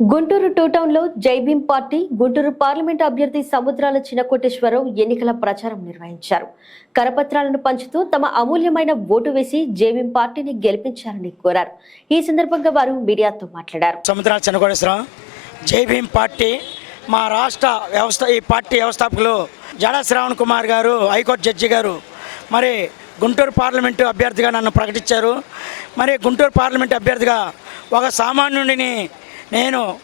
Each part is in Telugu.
గుంటూరు టూ టౌన్లో జైభీం పార్టీ గుంటూరు పార్లమెంట్ అభ్యర్థి సముద్రాల చిన్నకోటేశ్వరరావు ఎన్నికల ప్రచారం నిర్వహించారు. కరపత్రాలను పంచుతూ తమ అమూల్యమైన ఓటు వేసి జైభీం పార్టీని గెలిపించాలని కోరారు. ఈ సందర్భంగా వారు మీడియాతో మాట్లాడారు. సముద్రాల చిన్నకోటేశ్వరరావు జైభీం పార్టీ మా రాష్ట్ర వ్యవస్థ ఈ పార్టీ వ్యవస్థాపకులు జడా శ్రావణ్ కుమార్ గారు హైకోర్టు జడ్జి గారు మరి గుంటూరు పార్లమెంటు అభ్యర్థిగా నన్ను ప్రకటించారు. మరి గుంటూరు పార్లమెంటు అభ్యర్థిగా ఒక సామాన్యుడిని నేను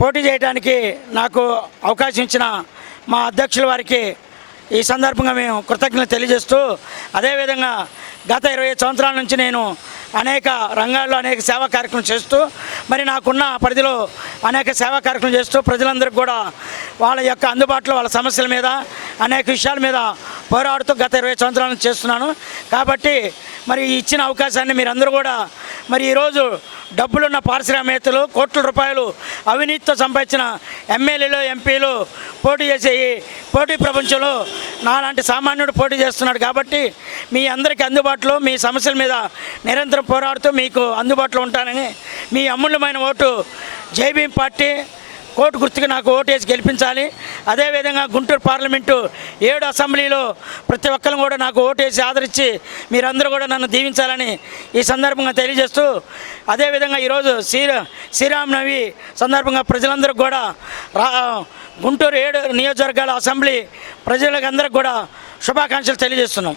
పోటీ చేయడానికి నాకు అవకాశం ఇచ్చిన మా అధ్యక్షుల వారికి ఈ సందర్భంగా మేము కృతజ్ఞతలు తెలియజేస్తూ అదేవిధంగా గత ఇరవై సంవత్సరాల నుంచి నేను అనేక రంగాల్లో అనేక సేవా కార్యక్రమం చేస్తూ మరి నాకున్న పరిధిలో అనేక సేవా కార్యక్రమం చేస్తూ ప్రజలందరికీ కూడా వాళ్ళ యొక్క అందుబాటులో వాళ్ళ సమస్యల మీద అనేక విషయాల మీద పోరాడుతూ గత ఇరవై సంవత్సరాల నుంచి చేస్తున్నాను. కాబట్టి మరి ఇచ్చిన అవకాశాన్ని మీరందరూ కూడా మరి ఈరోజు డబ్బులున్న పారిశ్రామికవేత్తలు కోట్ల రూపాయలు అవినీతితో సంపాదించిన ఎమ్మెల్యేలు ఎంపీలు పోటీ చేసే పోటీ ప్రపంచంలో నాలాంటి సామాన్యుడు పోటీ చేస్తున్నాడు కాబట్టి మీ అందరికీ అందుబాటులో మీ సమస్యల మీద నిరంతరం పోరాడుతూ మీకు అందుబాటులో ఉంటానని మీ అమూల్యమైన ఓటు జై పార్టీ కోర్టు గుర్తుకు నాకు ఓటేసి గెలిపించాలి. అదేవిధంగా గుంటూరు పార్లమెంటు ఏడు అసెంబ్లీలో ప్రతి ఒక్కరు కూడా నాకు ఓటేసి ఆదరించి మీరందరూ కూడా నన్ను దీవించాలని ఈ సందర్భంగా తెలియజేస్తూ అదేవిధంగా ఈరోజు శ్రీరా శ్రీరామనవి సందర్భంగా ప్రజలందరూ కూడా రా గుంటూరు ఏడు నియోజకవర్గాల అసెంబ్లీ ప్రజలకు అందరికి కూడా శుభాకాంక్షలు తెలియజేస్తున్నాం.